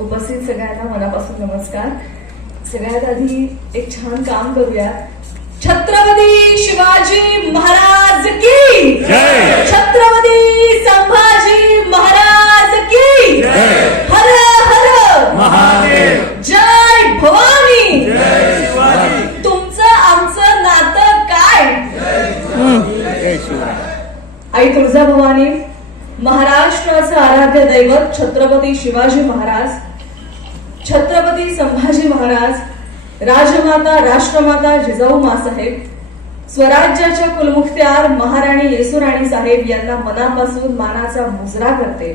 उपस्थित सगळ्यांना मनापासून नमस्कार. सगळ्यात आधी एक छान काम करूया. छत्रपती शिवाजी महाराज की जय. छत्रपती संभाजी महाराज की जय. हर हर महादेव! जय भवानी! तुमचं आमचं नातं काय? आई तुळजाभवानी महाराष्ट्राचं आराध्य दैवत छत्रपती शिवाजी महाराज छत्रपती संभाजी महाराज राजमाता राष्ट्रमाता जिजाऊ मासाहेब स्वराज्याच्या कुलमुखत्यार महाराणी येसुराणी साहेब यांना मनापासून मानाचा मुजरा करते.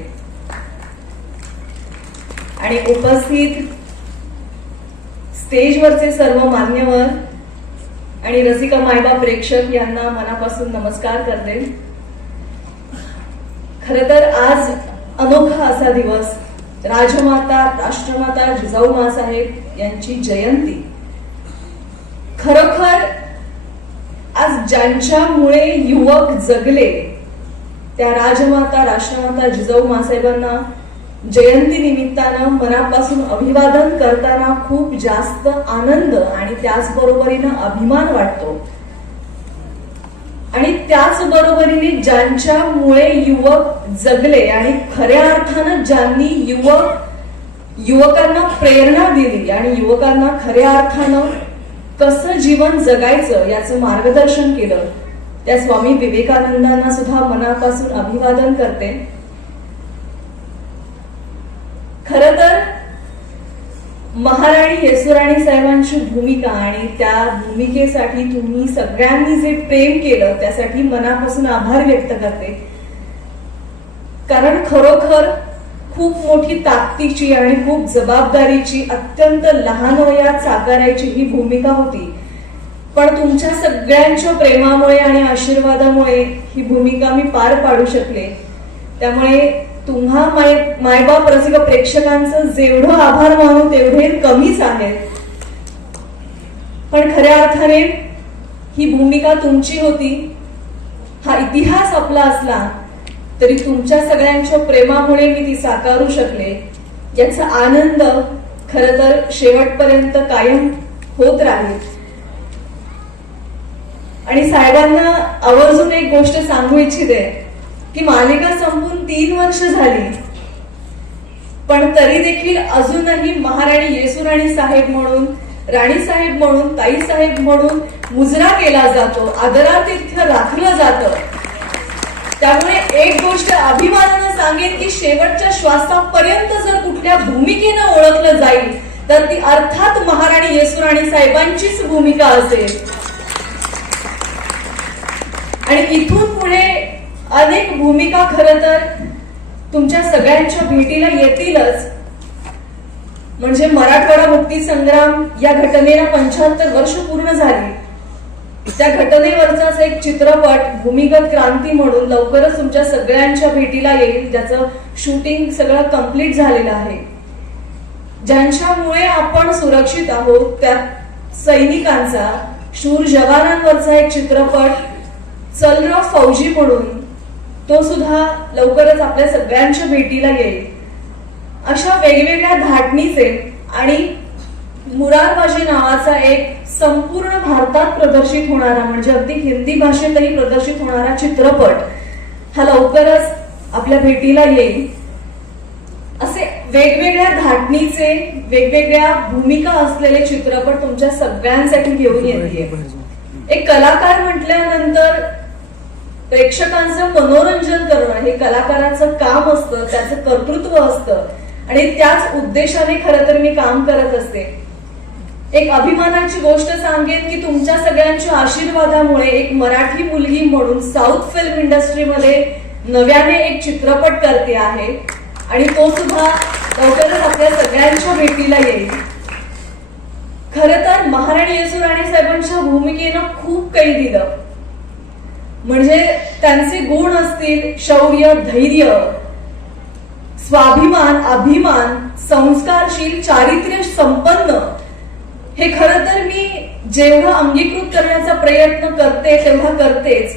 आणि उपस्थित स्टेजवरचे सर्व मान्यवर आणि रसिका मायबा प्रेक्षक यांना मनापासून नमस्कार करते. खर तर आज अनोखा असा दिवस राजमाता राष्ट्रमाता जिजाऊ मासाहेब यांची जयंती. खरोखर आज ज्यांच्यामुळे युवक जगले त्या राजमाता राष्ट्रमाता जिजाऊ मासाहेबांना जयंती निमित्तानं मनापासून अभिवादन करताना खूप जास्त आनंद आणि त्याचबरोबरीनं अभिमान वाटतो. आणि त्याच बरोबरीने ज्यांच्यामुळे युवक जगले आणि खऱ्या अर्थानं ज्यांनी युवक युवकांना प्रेरणा दिली आणि युवकांना खऱ्या अर्थानं कसं जीवन जगायचं याचं मार्गदर्शन केलं त्या स्वामी विवेकानंदांना सुद्धा मनापासून अभिवादन करते. खर तर महाराणी येसुराणी साहेबांची भूमिका आणि त्या भूमिकेसाठी तुम्ही सगळ्यांनी जे प्रेम केलं त्यासाठी मनापासून आभार व्यक्त करते. कारण खरोखर खूप मोठी ताकदीची आणि खूप जबाबदारीची अत्यंत लहान वयात साकारायची ही भूमिका होती. पण तुमच्या सगळ्यांच्या प्रेमामुळे आणि आशीर्वादामुळे ही भूमिका मी पार पाडू शकले. त्यामुळे तुम्हा माय मायबाप रसिक प्रेक्षकांचं जेवढं आभार मानू तेवढे कमीच आहेत. पण खऱ्या अर्थाने ही भूमिका तुमची होती हा इतिहास आपला असला तरी तुमच्या सगळ्यांच्या प्रेमामुळे मी ती साकारू शकले. याचा आनंद खर तर शेवटपर्यंत कायम होत राहील. आणि साहेबांना आवर्जून एक गोष्ट सांगू इच्छिते. की मालिका संपून तीन वर्ष झाली. पण तरी देखील अजूनही महाराणी येसुराणी साहेब म्हणून राणी साहेब म्हणून ताई साहेब म्हणून मुजरा केला जातो आदरातिथ्य राखलं जातं. त्यामुळे एक गोष्ट अभिमानानं सांगेन की शेवटच्या श्वासापर्यंत जर कुठल्या भूमिकेनं ओळखलं जाईल तर ती अर्थात महाराणी येसुराणी साहेबांचीच भूमिका असेल. आणि इथून पुढे अनेक भूमिका खर तर तुमच्या सगळ्यांच्या भेटीला येतीलच. म्हणजे मराठवाडा मुक्ती संग्राम या घटनेला पंच्याहत्तर वर्ष पूर्ण झाली. त्या घटनेवरचाच एक चित्रपट भूमिगत क्रांती म्हणून लवकरच तुमच्या सगळ्यांच्या भेटीला येईल ज्याचं शूटिंग सगळं कंप्लीट झालेलं आहे. ज्यांच्यामुळे आपण सुरक्षित आहोत त्या सैनिकांचा शूर जवानांवरचा एक चित्रपट चलराव फौजी म्हणून तो सुद्धा लवकरच आपल्या सगळ्यांच्या भेटीला येईल. अशा वेगवेगळ्या धाटणीचे आणि मुरारबाजी नावाचा एक संपूर्ण भारतात प्रदर्शित होणारा म्हणजे अगदी हिंदी भाषेतही प्रदर्शित होणारा चित्रपट हा लवकरच आपल्या भेटीला येईल. असे वेगवेगळ्या धाटणीचे वेगवेगळ्या भूमिका असलेले चित्रपट तुमच्या सगळ्यांसाठी घेऊन येते. एक कलाकार म्हटल्यानंतर प्रेक्षकांचं मनोरंजन करणं हे कलाकाराचं काम असतं त्याचं कर्तृत्व असतं. आणि त्याच उद्देशाने खरं तर मी काम करत असते. एक अभिमानाची गोष्ट सांगेन की तुमच्या सगळ्यांच्या आशीर्वादामुळे एक मराठी मुलगी म्हणून साऊथ फिल्म इंडस्ट्रीमध्ये नव्याने एक चित्रपट करते आहे. आणि तो सुद्धा लवकरच आपल्या सगळ्यांच्या भेटीला येईल. खर तर महाराणी येसुराणी साहेबांच्या भूमिकेनं खूप काही दिलं. म्हणजे त्यांचे गुण असतील शौर्य धैर्य स्वाभिमान अभिमान संस्कारशील चारित्र्य संपन्न हे खर तर मी जेवढं अंगीकृत करण्याचा प्रयत्न करते तेव्हा करतेच.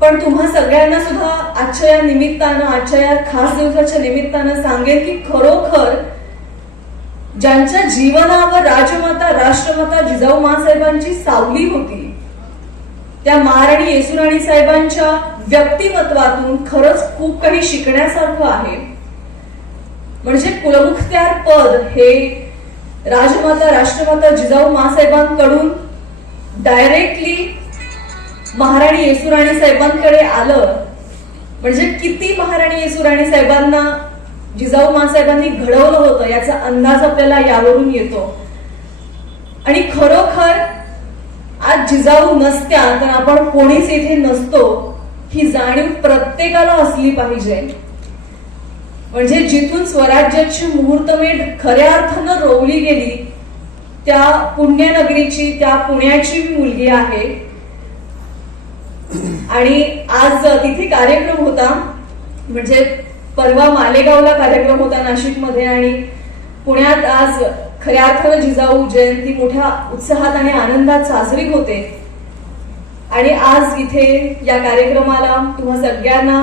पण तुम्हा सगळ्यांना सुद्धा आजच्या या निमित्तानं आजच्या या खास दिवसाच्या निमित्तानं सांगेन की खरोखर ज्यांच्या जीवनावर राजमाता राष्ट्रमाता जिजाऊ मासाहेबांची सावली होती त्या महाराणी येसुराणी साहेबांच्या व्यक्तिमत्वातून खरंच खूप काही शिकण्यासारखं आहे. म्हणजे कुलमुखत्यार पद हे राजमाता राष्ट्रमाता जिजाऊ मासाहेबांकडून डायरेक्टली महाराणी येसुराणी साहेबांकडे आलं. म्हणजे किती महाराणी येसुराणी साहेबांना जिजाऊ मासाहेबांनी घडवलं होतं याचा अंदाज आपल्याला यावरून येतो. आणि खरोखर आज जिजाऊ नसत्या तर आपण कोणीच इथे नसतो ही जाणीव प्रत्येकाला असली पाहिजे. म्हणजे जिथून स्वराज्याची मुहूर्तमेढ खऱ्या अर्थानं रोवली गेली त्या पुण्यनगरीची त्या पुण्याची मुलगी आहे. आणि आज तिथे कार्यक्रम होता म्हणजे परवा मालेगावला कार्यक्रम होता नाशिकमध्ये आणि पुण्यात आज खऱ्या अर्थानं जिजाऊ जयंती मोठ्या उत्साहात आणि आनंदात साजरी होते. आणि आज इथे या कार्यक्रमाला तुम्हा सगळ्यांना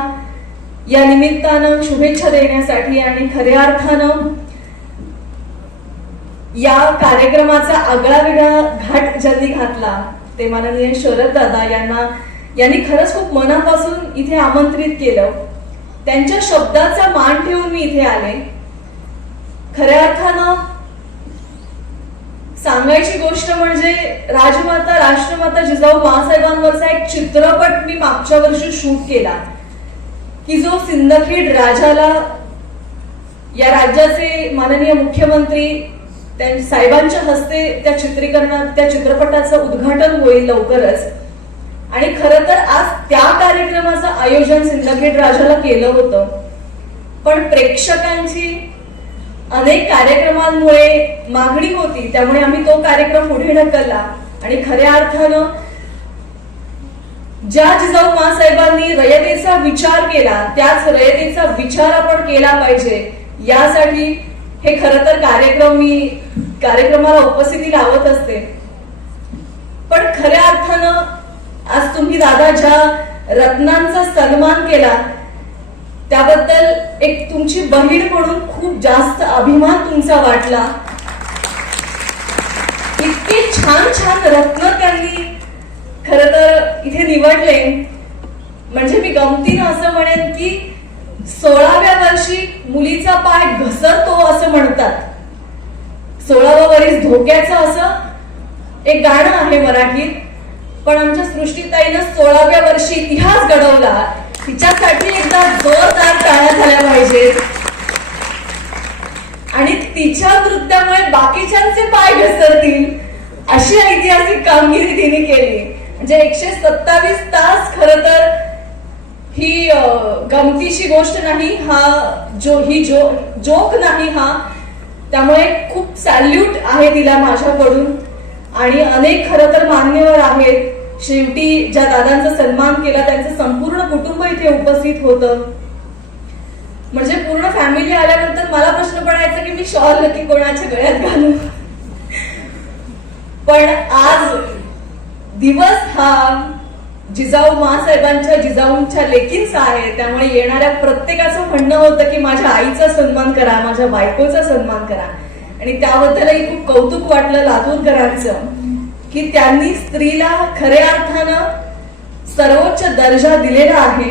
या निमित्तानं शुभेच्छा देण्यासाठी आणि खऱ्या अर्थानं या कार्यक्रमाचा आगळा वेगळा घाट ज्यांनी घातला ते माननीय शरद दादा यांना यांनी खरंच खूप मनापासून इथे आमंत्रित केलं. त्यांच्या शब्दाचा मान ठेवून मी इथे आले. खऱ्या अर्थानं सांगायची गोष्ट म्हणजे राजमाता राष्ट्रमाता जिजाऊ मासाहेबांवरचा एक चित्रपट मी मागच्या वर्षी शूट केला. की जो सिंदखेड राजाला या राज्याचे माननीय मुख्यमंत्री त्यां- साहेबांच्या हस्ते त्या चित्रीकरणात त्या चित्रपटाचं उद्घाटन होईल लवकरच. आणि खर तर आज त्या कार्यक्रमाचं आयोजन सिंदखेड राजाला केलं होतं. पण प्रेक्षकांची अनेक कार्यक्रमांमुळे मागणी होती त्यामुळे आम्ही तो कार्यक्रम पुढे ढकलला. आणि खऱ्या अर्थानं ज्या जिजाऊ मासाहेबांनी रयतेचा विचार केला त्याच रयतेचा विचार आपण केला पाहिजे. यासाठी हे खर तर कार्यक्रम मी कार्यक्रमाला उपस्थिती लावत असते. पण खऱ्या अर्थानं आज तुम्ही दादा ज्या रत्नांचा सन्मान केला त्याबद्दल एक तुमची बहीण म्हणून खूप जास्त अभिमान तुमचा वाटला. इतके छान छान रत्न त्यांनी खर तर इथे निवडले. म्हणजे मी गमतीनं असं म्हणेन की सोळाव्या वर्षी मुलीचा पाय घसरतो असं म्हणतात. सोळाव्या वरीस धोक्याचं असं एक गाणं आहे मराठीत. पण आमच्या सृष्टीताईनं सोळाव्या वर्षी इतिहास घडवला. तिच्यासाठी एकदा जोरदार टाळ्या झाल्या पाहिजेत. आणि तिच्या नृत्यामुळे बाकीच्यांचे पाय घसरतील अशी ऐतिहासिक कामगिरी तिने केली. म्हणजे एकशे सत्तावीस तास खर तर ही गमतीशी गमतीची गोष्ट नाही हा जो ही जो जोक नाही हा. त्यामुळे खूप सॅल्यूट आहे तिला माझ्याकडून. आणि अनेक खर तर मान्यवर आहेत. शेवटी ज्या दादांचा सन्मान केला त्यांचं संपूर्ण कुटुंब इथे उपस्थित होतं. म्हणजे पूर्ण फॅमिली आल्यानंतर मला प्रश्न पडायचा की मी शॉल नक्की कोणाच्या गळ्यात घालू? पण आज दिवस हा जिजाऊ मासाहेबांच्या जिजाऊंच्या लेकींचा आहे. त्यामुळे येणाऱ्या प्रत्येकाचं म्हणणं होतं की माझ्या आईचा सन्मान करा माझ्या बायकोचा सन्मान करा. आणि त्याबद्दलही खूप कौतुक वाटलं लातूरकरांचं. की त्यांनी स्त्रीला खऱ्या अर्थानं सर्वोच्च दर्जा दिलेला आहे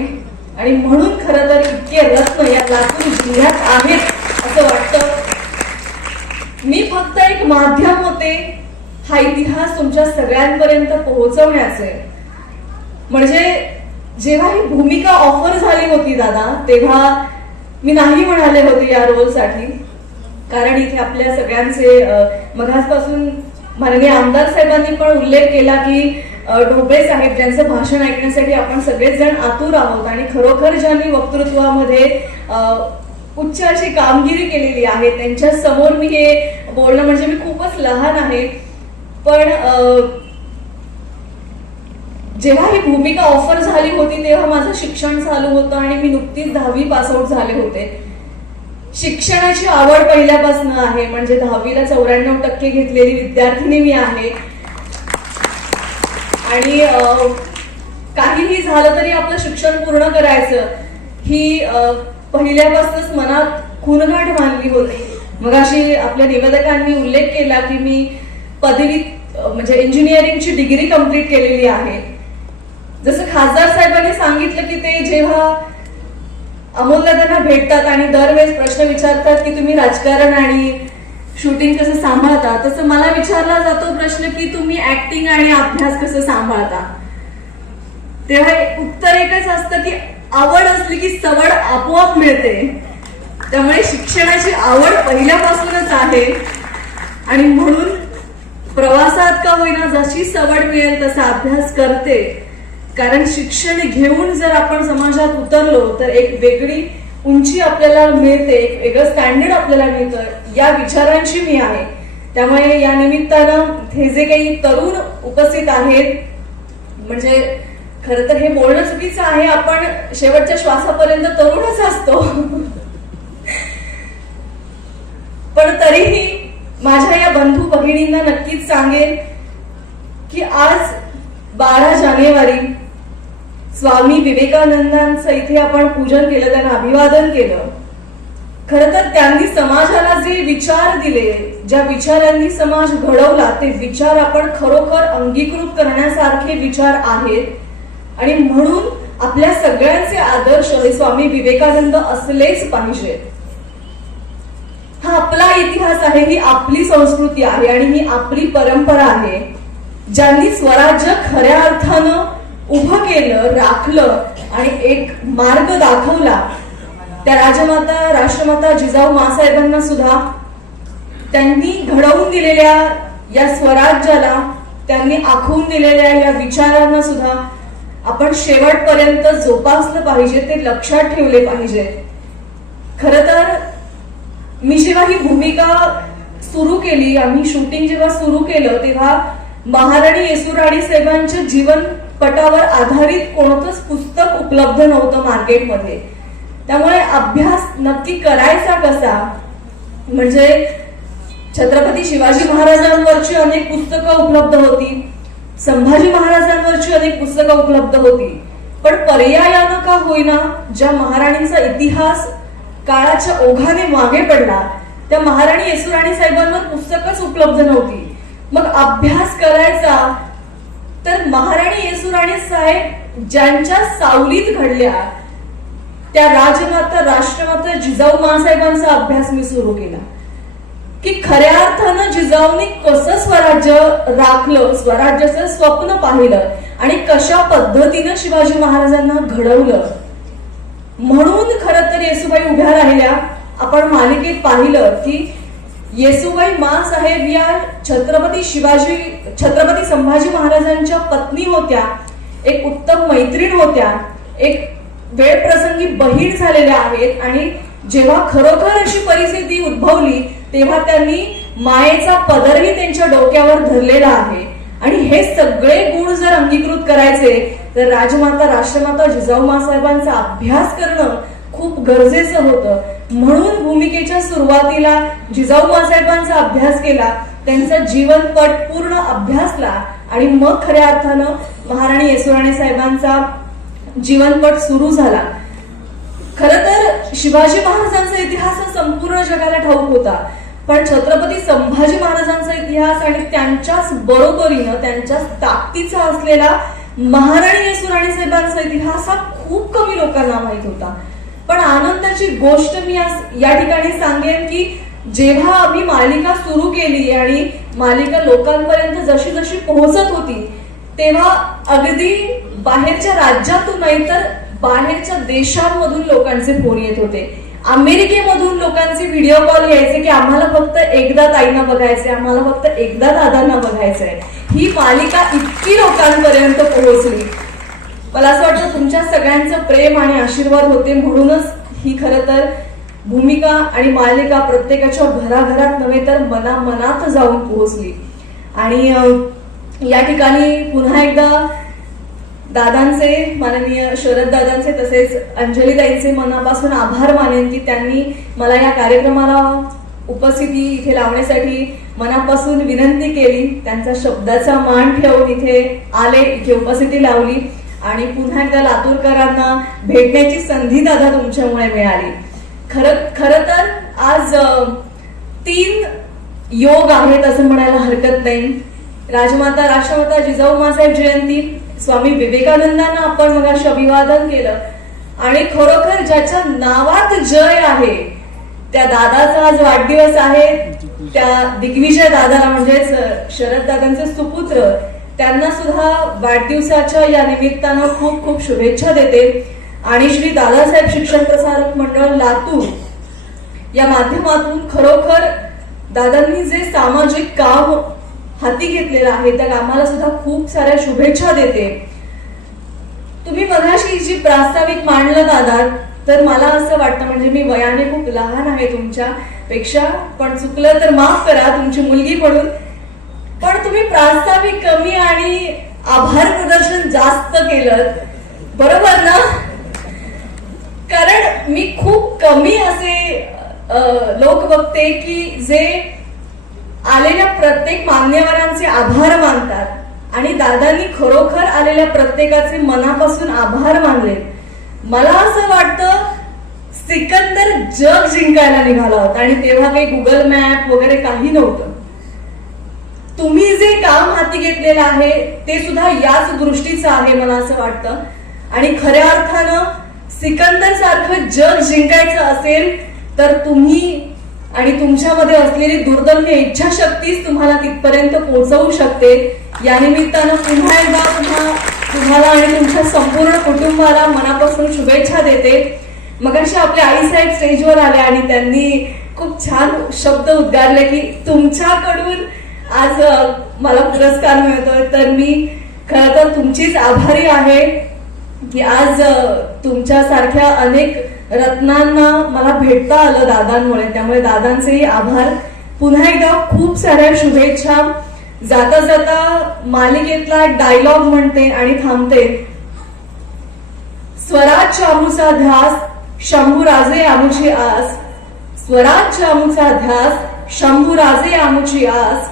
आणि म्हणून खरं तर इतके रत्न या लातूर जिल्ह्यात आहेत असं वाटतं. मी फक्त एक माध्यम होते हा इतिहास तुमच्या सगळ्यांपर्यंत पोहोचवण्याचे. म्हणजे जेव्हा ही भूमिका ऑफर झाली होती दादा तेव्हा मी नाही म्हणाले होते या रोलसाठी कारण इथे आपल्या सगळ्यांचे मघासपासून माननीय आमदार साहेबांनी पण उल्लेख केला की डोबे ढोबळे साहेब ज्यांचं भाषण ऐकण्यासाठी आपण सगळेच जण आतुर आहोत आणि खरोखर ज्यांनी वक्तृत्वामध्ये उच्च अशी कामगिरी केलेली आहे त्यांच्यासमोर मी हे बोलणं म्हणजे मी खूपच लहान आहे. पण जेव्हा ही भूमिका ऑफर झाली होती तेव्हा माझं शिक्षण चालू होतं आणि मी नुकतीच दहावी पास आउट झाले होते. शिक्षणाची आवड पहिल्यापासून आहे. म्हणजे दहावीला चौऱ्याण्णव टक्के घेतलेली विद्यार्थिनी मी आहे. आणि काहीही झालं तरी आपलं शिक्षण पूर्ण करायचं ही पहिल्यापासूनच मनात खूनगाठ मानली होती. मग अशी आपल्या निवेदकांनी उल्लेख केला की मी पदवी म्हणजे इंजिनिअरिंगची डिग्री कंप्लीट केलेली आहे. जसं खासदार साहेबांनी सांगितलं की ते जेव्हा अमोलदादांना भेटतात आणि दरवेळेस प्रश्न विचारतात की तुम्ही राजकारण आणि शूटिंग कसं सांभाळता? तसं मला विचारला जातो प्रश्न की तुम्ही ऍक्टिंग आणि अभ्यास कसं सांभाळता? तेव्हा उत्तर एकच असतं की आवड असली की सवड आपोआप मिळते. त्यामुळे शिक्षणाची आवड पहिल्यापासूनच आहे. आणि म्हणून प्रवासात का होईना जशी सवड मिळेल तसा अभ्यास करते. कारण शिक्षण घेऊन जर आपण समाजात उतरलो तर एक वेगळी उंची आपल्याला मिळते एक वेगळं स्टँडर्ड आपल्याला मिळतं या विचारांची मी आहे. त्यामुळे या निमित्तानं हे जे काही तरुण उपस्थित आहेत म्हणजे खर तर हे बोलणं चुकीचं आहे आपण शेवटच्या श्वासापर्यंत तरुणच असतो. पण तरीही माझ्या या बंधू भगिनींना नक्कीच सांगेन की आज बारा जानेवारी स्वामी विवेकानंदांचं इथे आपण पूजन केलं त्यांना अभिवादन केलं. खर तर त्यांनी समाजाला जे विचार दिले ज्या विचारांनी समाज घडवला ते विचार आपण खरोखर अंगीकृत करण्यासारखे विचार आहेत. आणि म्हणून आपल्या सगळ्यांचे आदर्श हे स्वामी विवेकानंद असलेच पाहिजेत हा आपला इतिहास आहे ही आपली संस्कृती आहे आणि ही आपली परंपरा आहे. ज्यांनी स्वराज्य खऱ्या अर्थानं उभं केलं राखलं आणि एक मार्ग दाखवला. त्या राजमाता राष्ट्रमाता जिजाऊ मासाहेबांना सुद्धा त्यांनी घडवून दिलेल्या या स्वराज्याला त्यांनी आखवून दिलेल्या या विचारांना सुद्धा आपण शेवटपर्यंत जोपासलं पाहिजे ते लक्षात ठेवले पाहिजे. खर तर मी जेव्हा ही भूमिका सुरू केली आम्ही शूटिंग जेव्हा सुरू केलं तेव्हा महाराणी येसुराणी जीवन पटावर आधारित कोणतंच पुस्तक उपलब्ध नव्हतं मार्केटमध्ये. त्यामुळे अभ्यास नक्की करायचा कसा? म्हणजे छत्रपती शिवाजी महाराजांवरची अनेक पुस्तकं उपलब्ध होती. संभाजी महाराजांवरची अनेक पुस्तकं उपलब्ध होती. पण पर्यायानं का होईना ज्या महाराणींचा इतिहास काळाच्या ओघाने मागे पडला त्या महाराणी येसुराणी साहेबांवर पुस्तकच उपलब्ध नव्हती. मग अभ्यास करायचा तर महाराणी येसुराणी साहेब ज्यांच्या सावलीत घडल्या त्या राजमाता राष्ट्रमाता जिजाऊ मासाहेबांचा अभ्यास मी सुरू केला. की खऱ्या अर्थानं जिजाऊनी कसं स्वराज्य राखलं स्वराज्याचं स्वप्न पाहिलं आणि कशा पद्धतीनं शिवाजी महाराजांना घडवलं म्हणून खर तर येसुबाई उभ्या राहिल्या. आपण मालिकेत पाहिलं की येसुबाई साहेब या छत्रपती शिवाजी छत्रपती संभाजी महाराजांच्या पत्नी होत्या एक उत्तम मैत्रीण होत्या एक वेळ प्रसंगी बहीण झालेल्या आहेत आणि जेव्हा खरोखर अशी परिस्थिती उद्भवली तेव्हा त्यांनी मायेचा पदरही त्यांच्या डोक्यावर धरलेला आहे. आणि हे सगळे गुण जर अंगीकृत करायचे तर राजमाता राष्ट्रमाता जिजाऊ साहेबांचा अभ्यास करणं खूप गरजेचं होतं. म्हणून भूमिकेच्या सुरुवातीला जिजाऊ साहेबांचा अभ्यास केला त्यांचा जीवनपट पूर्ण अभ्यासला आणि मग खऱ्या अर्थानं महाराणी येसुराणे साहेबांचा जीवनपट सुरू झाला. खर तर शिवाजी महाराजांचा इतिहास हा संपूर्ण जगाला ठाऊक होता पण छत्रपती संभाजी महाराजांचा इतिहास आणि त्यांच्याच बरोबरीनं त्यांच्याच ताकदीचा असलेला महाराणी येसुराणी साहेबांचा इतिहास हा खूप कमी लोकांना माहीत होता. पण आनंदाची गोष्ट मी आज या ठिकाणी सांगेन की जेव्हा आम्ही मालिका सुरू केली आणि मालिका लोकांपर्यंत जशी जशी पोहोचत होती तेव्हा अगदी बाहेरच्या राज्यातून नाही तर बाहेरच्या देशांमधून लोकांचे फोन येत होते. अमेरिकेमधून लोकांचे व्हिडिओ कॉल यायचे की आम्हाला फक्त एकदा ताईंना बघायचंय आम्हाला फक्त एकदा दादांना बघायचंय. ही मालिका इतकी लोकांपर्यंत पोहोचली. मला असं वाटतं तुमच्या सगळ्यांचं प्रेम आणि आशीर्वाद होते म्हणूनच ही खरं तर भूमिका आणि मालिका प्रत्येकाच्या घराघरात नव्हे तर मनामनात जाऊन पोहोचली. आणि या ठिकाणी पुन्हा एकदा दादांचे माननीय शरद दादांचे तसेच अंजलीताईंचे मनापासून आभार मानेन की त्यांनी मला या कार्यक्रमाला उपस्थिती इथे लावण्यासाठी मनापासून विनंती केली. त्यांचा शब्दाचा मान ठेवून इथे आले इथे उपस्थिती लावली. आणि पुन्हा एकदा लातूरकरांना भेटण्याची संधी दादा तुमच्यामुळे मिळाली. खर खर तर आज तीन योग आहेत असं म्हणायला हरकत नाही. राजमाता राष्ट्रमाता जिजाऊ मासाहेब जयंती स्वामी विवेकानंदांना आपण मग अभिवादन केलं. आणि खरोखर ज्याच्या नावात जय आहे त्या दादाचा आज वाढदिवस आहे. त्या दिग्विजय दादाला म्हणजेच शरद दादांचे सुपुत्र त्यांना सुद्धा वाढदिवसाच्या या निमित्तानं खूप खूप शुभेच्छा देते. आणि श्री दादासाहेब शिक्षण प्रसारक मंडळ लातूर या माध्यमातून खरोखर दादांनी जे सामाजिक काम हाती घेतलेलं आहे त्या कामाला सुद्धा खूप साऱ्या शुभेच्छा देते. तुम्ही मगाशी जी प्रास्ताविक मांडलं दादा तर मला असं वाटतं म्हणजे मी वयाने खूप लहान आहे तुमच्या पेक्षा पण चुकलं तर माफ करा तुमची मुलगी म्हणून पण तुम्ही प्रास्ताविक कमी आणि आभार प्रदर्शन जास्त केलं. बरोबर ना? कारण मी खूप कमी असे लोक बघते की जे आलेल्या प्रत्येक मान्यवरांचे आभार मानतात आणि दादांनी खरोखर आलेल्या प्रत्येकाचे मनापासून आभार मानले. मला असं वाटतं सिकंदर जग जिंकायला निघाला होता आणि तेव्हा काही गुगल मॅप वगैरे काही नव्हतं. तुम्ही जे काम हाती घेतलेलं आहे ते सुद्धा याच दृष्टीचं आहे मला असं वाटतं. आणि खऱ्या अर्थानं सिकंदर सारखं जग जिंकायचं असेल तर तुम्ही आणि तुमच्यामध्ये असलेली दुर्दम्य इच्छाशक्तीच तुम्हाला तिथपर्यंत पोहोचवू शकते. या निमित्तानं पुन्हा एकदा पुन्हा तुम्हाला आणि तुमच्या संपूर्ण कुटुंबाला मनापासून शुभेच्छा देते. मगाशी आपल्या आईसाहेब स्टेजवर आल्या आणि त्यांनी खूप छान शब्द उद्गारले की तुमच्याकडून आज मला पुरस्कार मिळतोय. तर मी खरं तर तुमचीच आभारी आहे की आज तुमच्यासारख्या अनेक रत्नांना मला भेटता आलं दादांमुळे. त्यामुळे दादांचेही आभार. पुन्हा एकदा खूप साऱ्या शुभेच्छा. जाता जाता मालिकेतला डायलॉग म्हणते आणि थांबते. स्वराज आमुचा ध्यास शंभूराजे आमुची आस. स्वराज आमुचा ध्यास शंभूराजे आमुची आस.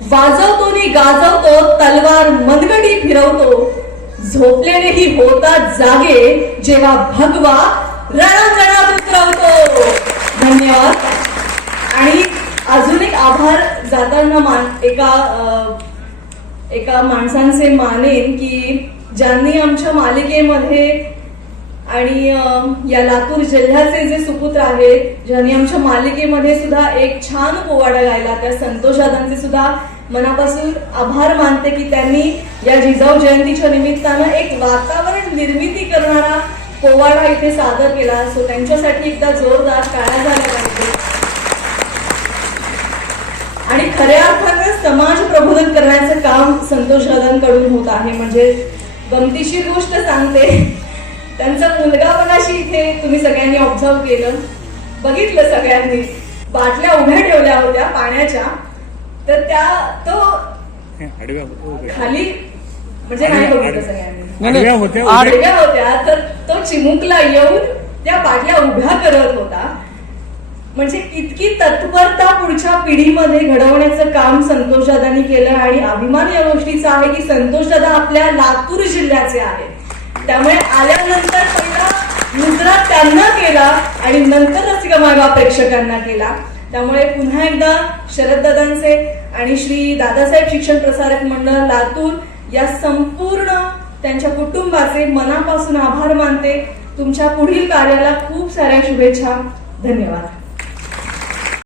वाजवतो नि गाजवतो तलवार मनगडी फिरवतो. झोपलेलेही होतात जागे जेव्हा भगवा रणजणात उतरवतो. धन्यवाद. आणि अजून एक आभार जाताना मान एका अं, एका माणसांचे मानेन की ज्यांनी आमच्या मालिकेमध्ये आणि या लातूर जिल्ह्याचे जे सुपुत्र आहेत ज्यांनी आमच्या मालिकेमध्ये सुद्धा एक छान पोवाडा गायला त्या संतोष दादांचे सुद्धा मनापासून आभार मानते की त्यांनी या जिजाऊ जयंतीच्या निमित्तानं एक वातावरण निर्मिती करणारा पोवाडा इथे सादर केला. सो त्यांच्यासाठी एकदा जोरदार टाळ्या झाल्या पाहिजे. आणि खऱ्या अर्थानं समाज प्रबोधन करण्याचं काम संतोष दादांकडून होत आहे. म्हणजे गमतीशीर गोष्ट सांगते. त्यांचा मुलगा मनाशी इथे तुम्ही सगळ्यांनी ऑब्झर्व केलं. बघितलं सगळ्यांनी. बाटल्या उभ्या ठेवल्या होत्या पाण्याच्या. तर त्या तो खाली म्हणजे नाही बघितलं सगळ्यांनी. नाही, आडव्या होत्या उभ्या- आडव्या होत्या तर तो चिमुकला येऊन त्या बाटल्या उभ्या करत होता. म्हणजे इतकी तत्परता पुढच्या पिढीमध्ये घडवण्याचं काम संतोष दादांनी केलं आणि अभिमान या गोष्टीचा आहे की संतोष दादा आपल्या लातूर जिल्ह्याचे आहेत. त्यामुळे आल्यानंतर पहिला मुजरा त्यांना केला आणि नंतर रसिका मागा प्रेक्षकांना केला. त्यामुळे पुन्हा एकदा शरद दादांचे आणि श्री दादासाहेब शिक्षण प्रसारक मंडळ लातूर या संपूर्ण त्यांच्या कुटुंबाचे मनापासून आभार मानते. तुमच्या पुढील कार्याला खूप साऱ्या शुभेच्छा. धन्यवाद.